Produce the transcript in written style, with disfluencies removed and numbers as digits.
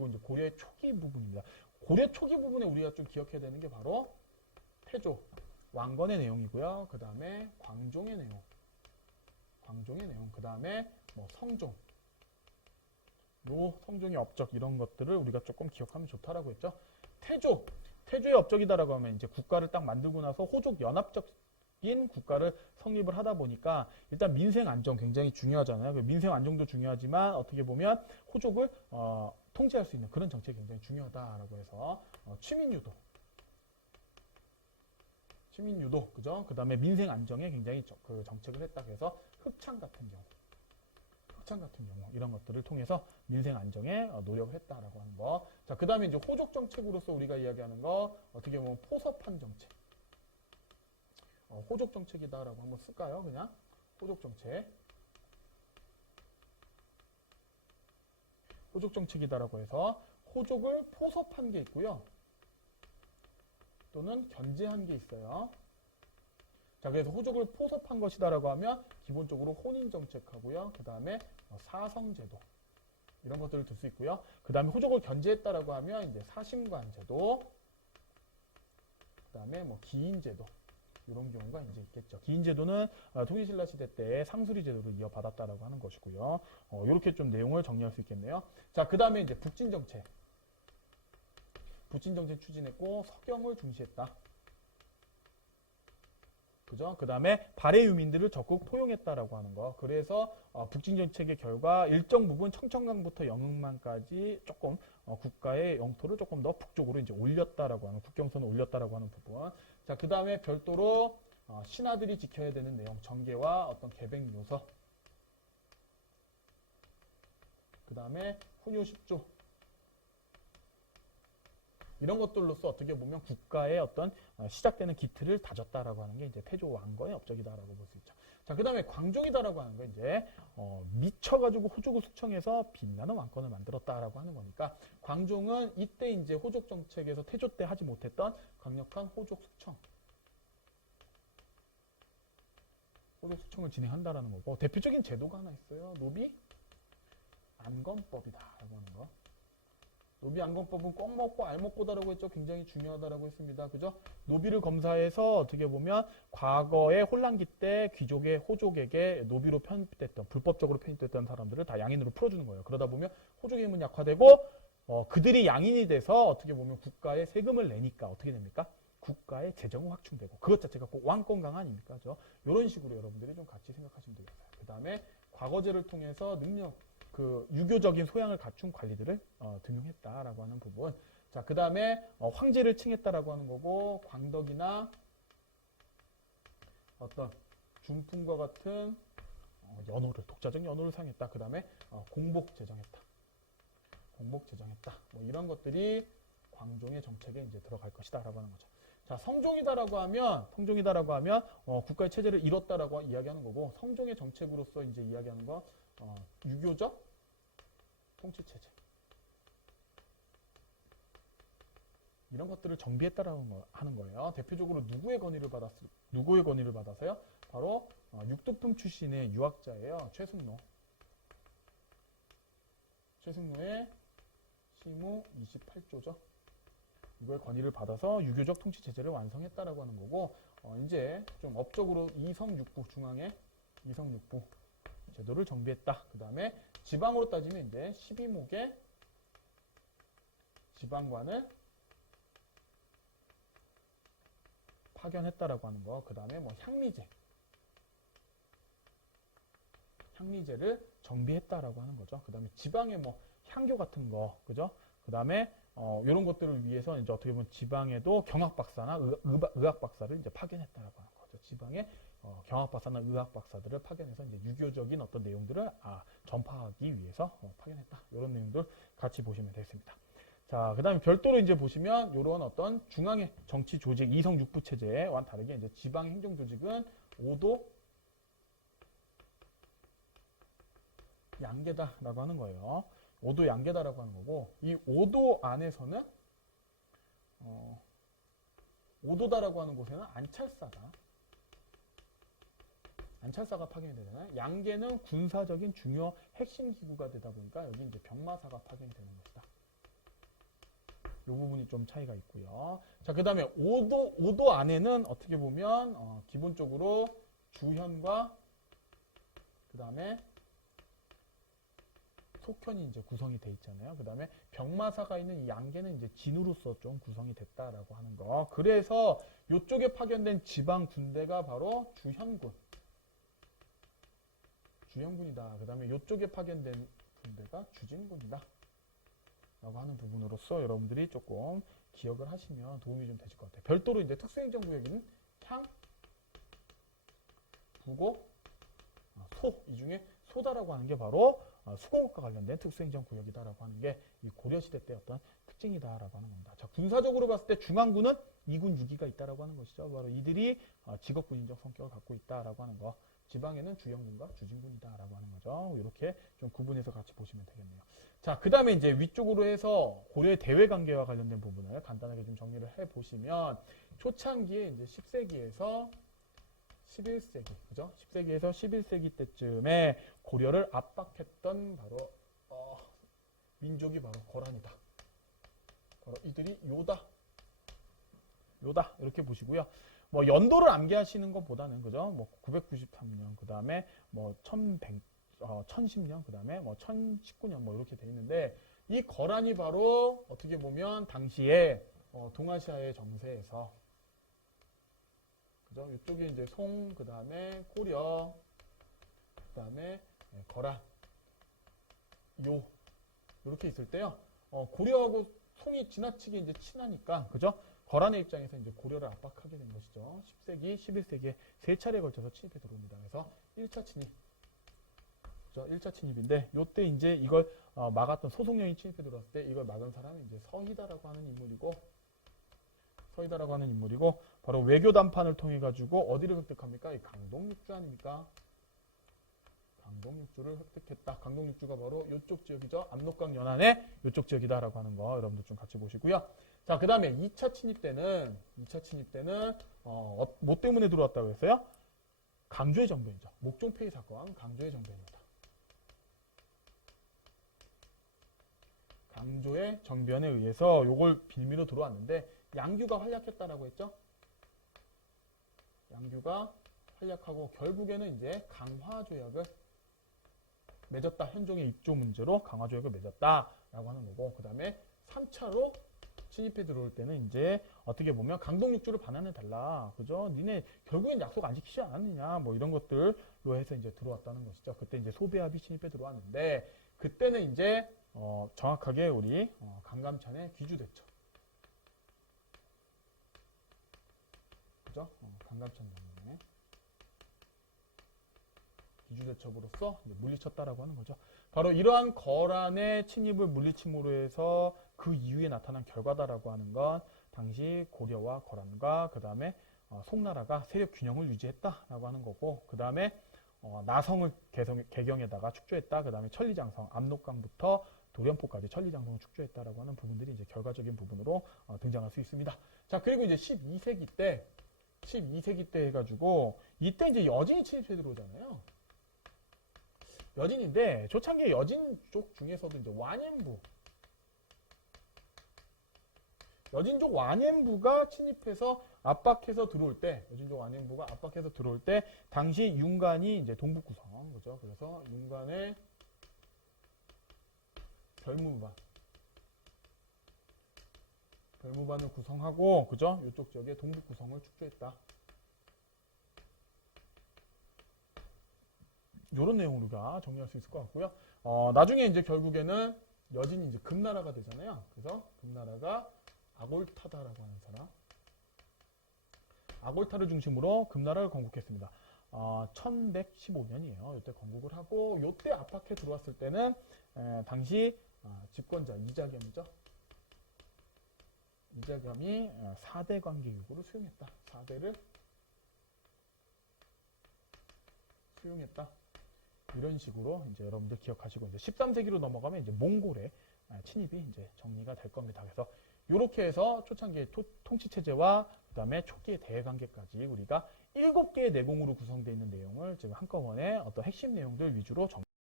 그리고 이제 고려의 초기 부분입니다. 고려 초기 부분에 우리가 좀 기억해야 되는 게 바로 태조, 왕건의 내용이고요. 그 다음에 광종의 내용, 그 다음에 뭐 성종, 요 성종의 업적 이런 것들을 우리가 조금 기억하면 좋다라고 했죠. 태조의 업적이다라고 하면 이제 국가를 딱 만들고 나서 호족 연합적인 국가를 성립을 하다 보니까 일단 민생 안정 굉장히 중요하잖아요. 민생 안정도 중요하지만 어떻게 보면 호족을 통제할 수 있는 그런 정책이 굉장히 중요하다라고 해서 취민유도, 그죠? 그 다음에 민생 안정에 굉장히 그 정책을 했다. 그래서 흑창 같은 경우 이런 것들을 통해서 민생 안정에 노력을 했다라고 하는 거. 자, 그 다음에 이제 호족 정책으로서 우리가 이야기하는 거 어떻게 보면 포섭한 정책. 호족 정책이다라고 한번 쓸까요? 그냥 호족 정책이다라고 해서 호족을 포섭한 게 있고요. 또는 견제한 게 있어요. 자, 그래서 호족을 포섭한 것이다라고 하면 기본적으로 혼인정책하고요. 그 다음에 사성제도 이런 것들을 둘 수 있고요. 그 다음에 호족을 견제했다라고 하면 이제 사심관제도, 그 다음에 뭐 기인제도 이런 경우가 이제 있겠죠. 기인제도는 통일신라 시대 때 상수리 제도를 이어받았다라고 하는 것이고요. 이렇게 좀 내용을 정리할 수 있겠네요. 자, 그 다음에 이제 북진정책 추진했고 서경을 중시했다. 그죠? 그 다음에 발해 유민들을 적극 포용했다라고 하는 거. 그래서 북진정책의 결과 일정 부분 청천강부터 영흥만까지 조금 국가의 영토를 조금 더 북쪽으로 이제 올렸다라고 하는 국경선을 올렸다라고 하는 부분. 자, 그 다음에 별도로 신하들이 지켜야 되는 내용, 정계와 어떤 계백 요서. 그 다음에 훈요 10조. 이런 것들로서 어떻게 보면 국가의 어떤 시작되는 기틀을 다졌다라고 하는 게 이제 태조 왕건의 업적이다라고 볼 수 있죠. 자, 그 다음에 광종이다라고 하는 거 이제 미쳐가지고 호족을 숙청해서 빛나는 왕건을 만들었다라고 하는 거니까 광종은 이때 이제 호족 정책에서 태조 때 하지 못했던 강력한 호족 숙청을 진행한다라는 거고 대표적인 제도가 하나 있어요. 노비 안건법이다라고 하는 거. 노비 안건법은 꼭 먹고 알 먹고다라고 했죠. 굉장히 중요하다라고 했습니다. 그죠? 노비를 검사해서 어떻게 보면 과거의 혼란기 때 귀족의 호족에게 노비로 편입됐던 불법적으로 편입됐던 사람들을 다 양인으로 풀어주는 거예요. 그러다 보면 호족의 힘은 약화되고 그들이 양인이 돼서 어떻게 보면 국가에 세금을 내니까 어떻게 됩니까? 국가의 재정은 확충되고 그것 자체가 꼭 왕권 강화 아닙니까? 이런 식으로 여러분들이 좀 같이 생각하시면 되겠어요. 그 다음에 과거제를 통해서 유교적인 소양을 갖춘 관리들을 등용했다라고 하는 부분. 자, 그 다음에 황제를 칭했다라고 하는 거고 광덕이나 어떤 중풍과 같은 독자적 연호를 사용했다. 그 다음에 공복 제정했다. 뭐 이런 것들이 광종의 정책에 이제 들어갈 것이다라고 하는 거죠. 자, 성종이다라고 하면 국가의 체제를 이뤘다라고 이야기하는 거고 성종의 정책으로서 이제 이야기하는 거 유교적 통치체제 이런 것들을 정비했다라고 하는 거예요. 대표적으로 누구의 건의를 받아서요? 바로 육도품 출신의 유학자예요. 최승로의 시무 28조죠. 이거의 건의를 받아서 유교적 통치체제를 완성했다라고 하는 거고 이제 좀 업적으로 이성육부 중앙의 이성육부 제도를 정비했다. 그 다음에 지방으로 따지면 이제 12목의 지방관을 파견했다라고 하는 거. 그 다음에 뭐 향리제를 정비했다라고 하는 거죠. 그 다음에 지방의 뭐 향교 같은 거, 그죠? 그 다음에 이런 것들을 위해서 이제 어떻게 보면 지방에도 경학박사나 의학박사를 이제 파견했다라고 하는 거죠. 지방에 경학박사나 의학박사들을 파견해서 이제 유교적인 어떤 내용들을 전파하기 위해서 파견했다. 이런 내용들 같이 보시면 되겠습니다. 자, 그 다음에 별도로 이제 보시면 이런 어떤 중앙의 정치 조직 이성육부 체제와는 다르게 이제 지방 행정 조직은 5도 양계다라고 하는 거예요. 5도 양계다라고 하는 거고 이 5도 안에서는 5도다라고 하는 곳에는 안찰사가 파견이 되잖아요. 양계는 군사적인 중요 핵심 기구가 되다 보니까 여기 이제 병마사가 파견이 되는 것이다. 이 부분이 좀 차이가 있고요. 자, 그 다음에 오도 안에는 어떻게 보면 기본적으로 주현과 그 다음에 속현이 이제 구성이 돼 있잖아요. 그 다음에 병마사가 있는 이 양계는 이제 진으로서 좀 구성이 됐다라고 하는 거. 그래서 이쪽에 파견된 지방 군대가 바로 주현군이다. 그 다음에 이쪽에 파견된 군대가 주진군이다. 라고 하는 부분으로서 여러분들이 조금 기억을 하시면 도움이 좀 되실 것 같아요. 별도로 이제 특수행정구역인 향, 부고, 소, 이 중에 소다라고 하는 게 바로 수공업과 관련된 특수행정구역이다라고 하는 게 이 고려시대 때 어떤 특징이다라고 하는 겁니다. 자, 군사적으로 봤을 때 중앙군은 2군 6기가 있다라고 하는 것이죠. 바로 이들이 직업군인적 성격을 갖고 있다라고 하는 거. 지방에는 주영군과 주진군이다라고 하는 거죠. 이렇게 좀 구분해서 같이 보시면 되겠네요. 자, 그 다음에 이제 위쪽으로 해서 고려의 대외 관계와 관련된 부분을 간단하게 좀 정리를 해 보시면 초창기에 이제 10세기에서 11세기, 그죠? 10세기에서 11세기 때쯤에 고려를 압박했던 바로 민족이 바로 거란이다. 바로 이들이 요다 이렇게 보시고요. 뭐 연도를 암기하시는 것보다는 그죠? 뭐 993년 그 다음에 뭐 1010년 그 다음에 뭐 1019년 뭐 이렇게 돼 있는데 이 거란이 바로 어떻게 보면 당시에 동아시아의 정세에서 그죠? 이쪽에 이제 송, 그 다음에 고려, 그 다음에 거란, 요 이렇게 있을 때요. 고려하고 송이 지나치게 이제 친하니까 그죠? 거란의 입장에서 이제 고려를 압박하게 된 것이죠. 10세기, 11세기에 세 차례에 걸쳐서 침입해 들어옵니다. 그래서 1차 침입. 그죠? 1차 침입인데 요때 이제 이걸 막았던 소송령이 침입해 들어왔을 때 이걸 막은 사람이 이제 서희다라고 하는 인물이고 바로 외교 담판을 통해 가지고 어디를 획득합니까? 이 강동육주 아닙니까? 강동육주를 획득했다. 강동육주가 바로 이쪽 지역이죠. 압록강 연안의 이쪽 지역이다라고 하는 거 여러분들 좀 같이 보시고요. 자, 그 다음에 2차 침입 때는 뭐 때문에 들어왔다고 했어요? 강조의 정변이죠. 목종폐위 사건, 강조의 정변입니다. 강조의 정변에 의해서 요걸 빌미로 들어왔는데 양규가 활약했다라고 했죠. 양규가 활약하고 결국에는 이제 강화조약을 맺었다. 현종의 입조 문제로 강화조약을 맺었다라고 하는 거고 그 다음에 3차로 침입해 들어올 때는 이제 어떻게 보면 강동육주를 반환해 달라. 그죠? 니네 결국엔 약속 안 지키지 않았느냐. 뭐 이런 것들로 해서 이제 들어왔다는 것이죠. 그때 이제 소배합이 침입해 들어왔는데 그때는 이제 정확하게 우리 강감찬의 귀주대첩. 그죠? 강감찬 장군의 귀주대첩으로서 물리쳤다라고 하는 거죠. 바로 이러한 거란의 침입을 물리침으로 해서 그 이후에 나타난 결과다라고 하는 건 당시 고려와 거란과 그 다음에 송나라가 세력 균형을 유지했다라고 하는 거고 그 다음에 나성을 개경에다가 축조했다. 그 다음에 천리장성, 압록강부터 도련포까지 천리장성을 축조했다라고 하는 부분들이 이제 결과적인 부분으로 등장할 수 있습니다. 자, 그리고 이제 12세기 때 해가지고 이때 이제 여진이 침입해 들어오잖아요. 여진인데 초창기에 여진 쪽 중에서도 이제 여진족 완颜부가 침입해서 압박해서 들어올 때 당시 윤관이 이제 동북구성 그죠? 그래서 윤관의 별무반을 구성하고 그죠? 이쪽 지역에 동북구성을 축조했다. 이런 내용을 우리가 정리할 수 있을 것 같고요. 나중에 이제 결국에는 여진이 이제 금나라가 되잖아요. 그래서 금나라가 아골타다라고 하는 사람. 아골타를 중심으로 금나라를 건국했습니다. 1115년이에요. 이때 건국을 하고 이때 압박해 들어왔을 때는 당시 집권자 이자겸이죠. 이자겸이 4대 관계 요구를 수용했다. 4대를 수용했다. 이런 식으로 이제 여러분들 기억하시고 이제 13세기로 넘어가면 이제 몽골의 침입이 이제 정리가 될 겁니다. 그래서 이렇게 해서 초창기의 통치 체제와 그다음에 초기의 대외 관계까지 우리가 7개의 내공으로 구성되어 있는 내용을 지금 한꺼번에 어떤 핵심 내용들 위주로